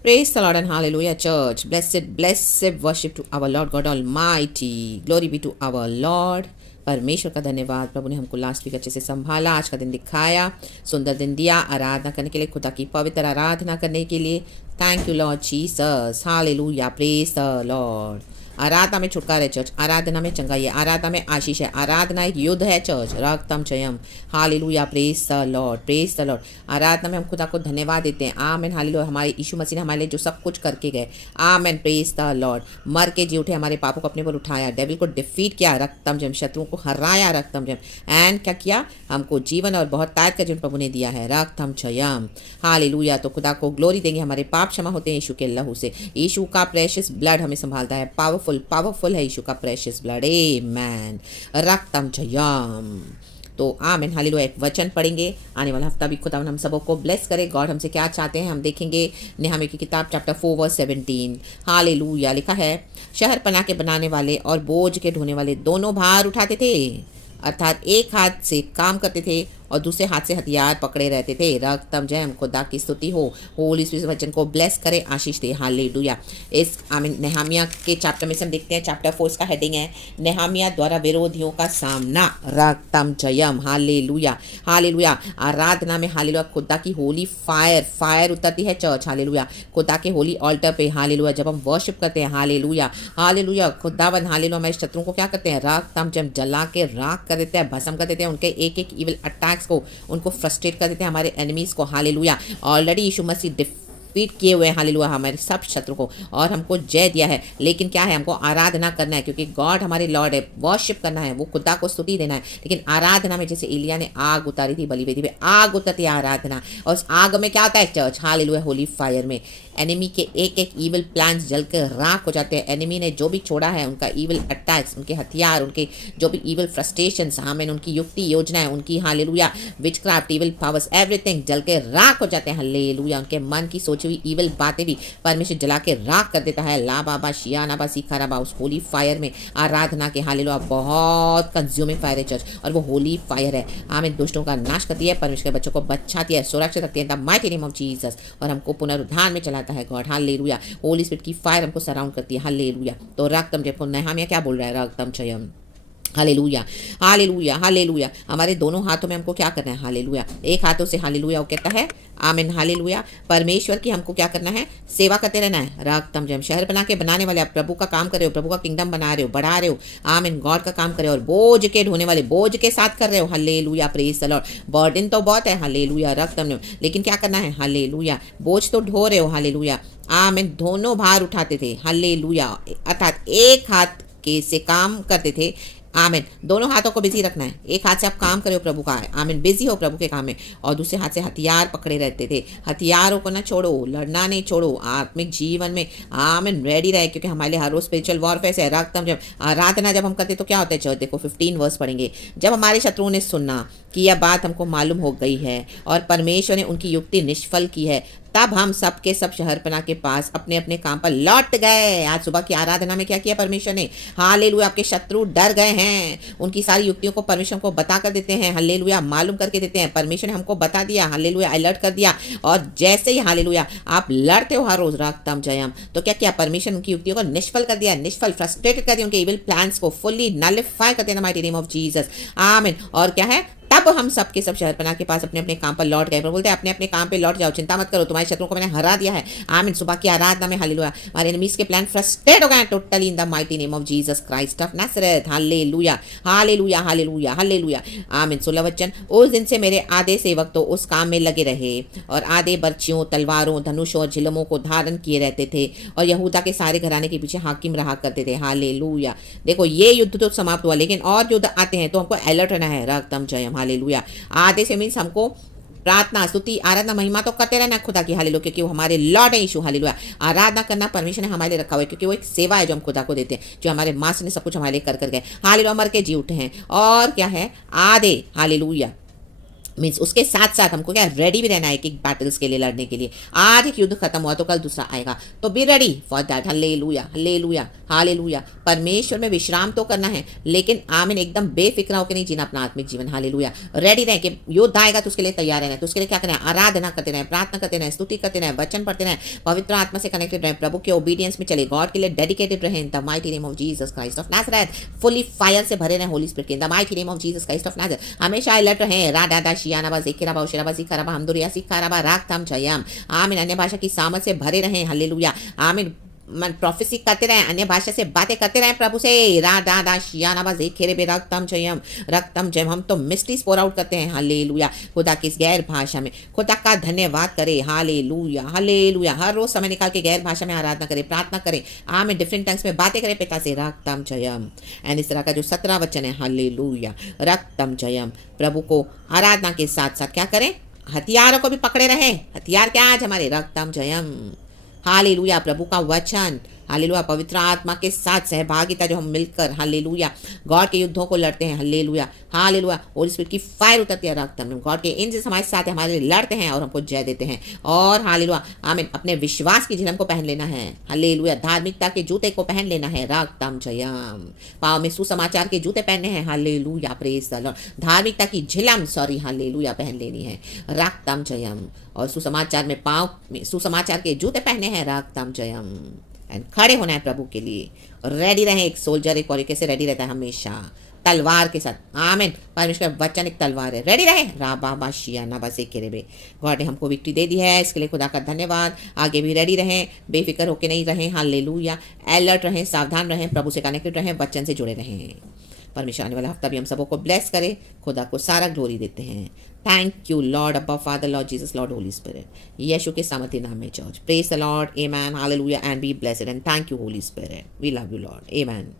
Praise the Lord and hallelujah, church. Blessed worship to our Lord God Almighty. Glory be to our Lord. परमेश्वर का धन्यवाद, प्रभु ने हमको last week अच्छे से संभाला, आज का दिन दिखाया, सुंदर दिन दिया आराधना करने के लिए, खुदा की पवित्र आराधना करने के लिए। Thank you Lord Jesus, hallelujah, praise the Lord. आराधना में छुटकारा है चर्च, आराधना में चंगाई है, आराधना में आशीष है, आराधना एक युद्ध है चर्च, रक्तम जयम, hallelujah, praise the Lord, praise the Lord. आराधना में हम खुदा को धन्यवाद देते हैं, आमेन, हालेलुया। हमारे यीशु मसीह ने हमारे लिए जो सब कुछ करके गए, आमेन, प्रेज द लॉर्ड। मर के जी उठे, हमारे पापों को अपने पर उठाया, डेविल को डिफीट किया, रक्तम जयम, शत्रुओं को हराया, रक्तम जयम, एंड क्या किया, हमको जीवन और बहुत ताकत का जीवन प्रभु ने दिया है, रक्तम जयम, हालेलुया। तो खुदा को ग्लोरी देंगे, हमारे पाप क्षमा होते हैं यीशु के लहू से, यीशु का प्रेशियस ब्लड हमें संभालता है, पावरफुल है यीशु का प्रेशियस ब्लड, आमेन, रक्तम जयम। तो आमेन, हालेलुया। एक वचन पढ़ेंगे, आने वाला हफ्ता भी खुदा हम सबों को ब्लेस करे। गॉड हमसे क्या चाहते हैं हम देखेंगे। नेहमिया की किताब चैप्टर 4 वर्स 17, हालेलुया। लिखा है, शहर पना के बनाने वाले और बोझ के ढोने वाले दोनों भार उठाते थे, अर्थात एक हाथ से काम करते थे और दूसरे हाथ से हथियार पकड़े रहते थे, रक्तम जयम। खुदा की स्तुति हो, होली स्पिरिट वचन को ब्लेस करे, आशीष दे, हालेलुया। इस नेहमिया के चैप्टर में से हम देखते हैं, चैप्टर 4 का हेडिंग है, नेहमिया द्वारा विरोधियों का सामना, रक्तम जयम, हालेलुया, हालेलुया। आराधना में हालेलुया, खुदा की होली फायर उतरती है चर्च, हालेलुया, खुदा के होली ऑल्टर पे, हालेलुया। जब हम वर्शिप करते हैं, हालेलुया, हालेलुया, खुदावन, हालेलुया, हमारे शत्रुओं को क्या करते हैं, रक्तम जयम, जला के राख कर देते हैं, भस्म कर देते हैं, उनके एक एक इविल अटैक को, उनको फ्रस्ट्रेट कर देते हैं, हमारे एनिमीज को, हालेलुया। ऑलरेडी यीशु मसीह डिफीट किए हुए हैं, हालेलुया, हमारे सब शत्रु को, और हमको जय दिया है। लेकिन क्या है, हमको आराधना करना है, क्योंकि गॉड हमारे लॉर्ड है, वर्शिप करना है, वो खुदा को स्तुति देना है। लेकिन आराधना में जैसे एलिया ने आग उतारी थी, बलिवेदी पे आग उतरती है आराधना, और उस आग में क्या होता है चर्च, हालेलुया, होली फायर में एनिमी के एक एक ईविल प्लान्स जलकर राख हो जाते हैं। एनिमी ने जो भी छोड़ा है, उनका ईविल अटैक्स, उनके हथियार, उनके जो भी ईविल फ्रस्ट्रेशंस, हमें उनकी युक्ति योजनाएं, उनकी hallelujah witchcraft, evil powers, everything जल के राख हो जाते हैं, हालेलुया। उनके मन की सोची हुई ईविल बातें भी परमेश्वर जला के राख कर देता है, ला बाबा शिया नाबा सीखा राबा। उस होली फायर में आराधना के, हालेलुया, बहुत कंज्यूमिंग फायर है चर्च, और वो होली फायर है, हमें दुष्टों का नाश करती है, परमेश्वर के बच्चों को बचाती है, सुरक्षित रखती है, the mighty name of Jesus, और हमको पुनरुद्धार में चलाता है गॉड, हालेलुया। होली स्पिरिट की फायर हमको सराउंड करती है, हालेलुया। तो रक्तम जयम, नेहमिया क्या बोल रहा है, रक्तम जयम, हालेलुया, हालेलुया, हालेलुया। हमारे दोनों हाथों में हमको क्या करना है, हालेलुया। एक हाथों से हालेलुया वो कहता है, आमीन, हालेलुया। परमेश्वर की हमको क्या करना है, सेवा करते रहना है, रक्तम जयम। शहर बना के बनाने वाले, आप प्रभु का काम कर रहे हो, प्रभु का किंगडम बना रहे हो, बढ़ा रहे हो, आमीन, गॉड का काम कर रहे हो, और बोझ के ढोने वाले बोझ के साथ कर रहे हो, hallelujah, praise the Lord. Burden तो बहुत है, हालेलुया, रक्तम जयम, लेकिन क्या करना है, हालेलुया, बोझ तो ढो रहे हो, हालेलुया, आमीन। दोनों भार उठाते थे, हालेलुया, अर्थात एक हाथ के से काम करते थे, आमीन। दोनों हाथों को बिजी रखना है, एक हाथ से आप काम करो प्रभु का, आमीन, बिजी हो प्रभु के काम में, और दूसरे हाथ से हथियार पकड़े रहते थे। हथियारों को ना छोड़ो, लड़ना नहीं छोड़ो, आत्मिक जीवन में, आमीन, रेडी रहे, क्योंकि हमारे हर रोज स्पिरिचुअल वॉरफेयर है, रक्तम जब आराधना जब हम करते तो क्या होता है चर्च, देखो 15 वर्स पढ़ेंगे। जब हमारे शत्रुओं ने सुना कि यह बात हमको मालूम हो गई है और परमेश्वर ने उनकी युक्ति निष्फल की है, तब हम सब के सब शहरपना के पास अपने अपने काम पर लौट गए। आज सुबह की आराधना में क्या किया परमेश्वर ने, हालेलुया। आपके शत्रु डर गए हैं, उनकी सारी युक्तियों को परमेश्वर को बता कर देते हैं, हालेलुया, मालूम करके देते हैं। परमेश्वर ने हमको बता दिया, हालेलुया, अलर्ट कर दिया, और जैसे ही हालेलुया आप लड़ते हो हर रोज रक्तम जयम, तो क्या किया, परमेश्वर उनकी युक्तियों को निष्फल कर दिया, निष्फल, फ्रस्ट्रेटेड कर दिया, उनके इविल प्लान्स को फुल्ली नलिफाई कर देना, माइटी नेम ऑफ जीसस, आमीन। और क्या है, तब हम सबके सब शहरपना के पास अपने अपने काम पर लौट गए। बोलते हैं अपने अपने काम पे लौट जाओ, चिंता मत करो, तुम्हारे शत्रुओं को मैंने हरा दिया है, आमीन। सुबह की आराधना में हालेलुया हमारे एनिमीज के प्लान फ्रस्ट्रेट हो गए totally in the mighty name of Jesus Christ of Nazareth, hallelujah, hallelujah, hallelujah, hallelujah, amen. 16 वचन, उस दिन से मेरे आधे सेवक तो उस काम में लगे रहे, और आधे बर्चियों, तलवारों, धनुष और झिलमों को धारण किए रहते थे, और यहूदा के सारे घराने के पीछे हाकिम रहा करते थे, हालेलुया। देखो ये युद्ध तो समाप्त हुआ, लेकिन और युद्ध आते हैं, तो हमको अलर्ट रहना है, रक्तम जयम, हालेलुया। आधे से मीन्स हमको प्रार्थना, स्तुति, आराधना, महिमा तो करते रहना खुदा की, हालेलुया, क्योंकि वो हमारे लॉर्ड है यीशु, हालेलुया। आराधना करना परमेश्वर ने हमारे लिए रखा हुआ है, क्योंकि वो एक सेवा है जो हम खुदा को देते हैं, जो हमारे मास्टर ने सब कुछ हमारे लिए कर गए, हालेलुया, मर के जी उठे हैं। और क्या है, आधे, हालेलुया, मीन्स उसके साथ साथ हमको क्या रेडी भी रहना है एक बैटल्स के लिए लड़ने के लिए। आज एक युद्ध खत्म हुआ तो कल दूसरा आएगा, तो be ready for that. Hallelujah hallelujah hallelujah. परमेश्वर में विश्राम तो करना है, लेकिन आमीन एकदम बेफिक्र होकर नहीं जीना अपना आत्मिक जीवन। हालेलुया। रेडी रहे कि युद्ध आएगा तो उसके लिए तैयार रहना है। तो उसके लिए क्या करना है? आराधना करते रहे, प्रार्थना करते रहे, स्तुति करते रहे, वचन पढ़ते रहे, पवित्र आत्मा से कनेक्टेड रहे, प्रभु के ओबीडियंस में चले, गॉड के लिए डेडिकेटेड रहे इन the mighty name of Jesus Christ of Nazareth. Fully fire से भरे रहे होली स्पिरिट के इन the mighty name of Jesus Christ of Nazareth. हमेशा अलर्ट रहे। राधा शियानाबा ज़ेकिराबा उशराबा ज़िकाराबा हमदुरिया सिकाराबा रागताम जयम। आमीन। अन्य भाषा की सामर्थ से भरे रहें। हालेलुया। आमीन। मन प्रोफेसी करते रहें, अन्य भाषा से बातें करते रहें प्रभु से। राधा शियानाबा ज़ेखेरेबे रक्तम जयम। हम तो मिस्ट्रीज पोर आउट करते हैं। हालेलुया। खुदा की इस गैर भाषा में खुदा का धन्यवाद करें। Hallelujah hallelujah. हर रोज समय निकाल के गैर भाषा में आराधना करें, प्रार्थना करें, आमीन। डिफरेंट टंग्स में बातें करें पिता से। रक्तम जयम। एंड इस तरह का जो 17 वचन है, हालेलुया रक्तम जयम। प्रभु को आराधना के साथ साथ क्या करें? हथियारों को भी पकड़े रहें। हथियार क्या? आज हमारे रक्तम जयम। हालेलुया। प्रभु का वचन, हालेलुया। पवित्र आत्मा के साथ सहभागिता जो हम मिलकर, हालेलुया, गॉड के युद्धों को लड़ते हैं। Hallelujah hallelujah. होली स्पिरिट की फायर उतरती है रक्त में। गॉड के एंजल्स हमारे साथ है, हमारे लिए लड़ते हैं और हमको जय देते हैं। और हालेलुया आमीन। अपने विश्वास की झिलम को पहन लेना है। हालेलुया। धार्मिकता के जूते को पहन लेना है। रक्तम जयम। पाँव में सुसमाचार के जूते पहनने हैं। Hallelujah praise the Lord. धार्मिकता की झिलम हालेलुया पहन लेनी है। रक्तम जयम। और सुसमाचार में पाँव में सुसमाचार के जूते पहनने हैं। रक्तम जयम। एंड खड़े होना है प्रभु के लिए। रेडी रहें। एक सोल्जर एक और कैसे रेडी रहता है? हमेशा तलवार के साथ। आमीन। परमेश्वर का वचन एक तलवार है। रेडी रहे। राबा शियाना बसे केरेबे। गॉड ने हमको विक्ट्री दे दी है, इसके लिए खुदा का धन्यवाद। आगे भी रेडी रहें, बेफिक्र होके नहीं रहें। हालेलुया। अलर्ट रहें, सावधान रहें, प्रभु से कनेक्टेड रहें, वचन से जुड़े रहें। परमेश्वर आने वाला हफ्ता भी हम सबों को ब्लेस करे। खुदा को सारा ग्लोरी देते हैं। Thank you Lord Abba Father Lord Jesus Lord Holy Spirit. यीशु के सामर्थ्य नाम में church. Praise the Lord. Amen. Hallelujah and be blessed and thank you Holy Spirit. We love you Lord. Amen.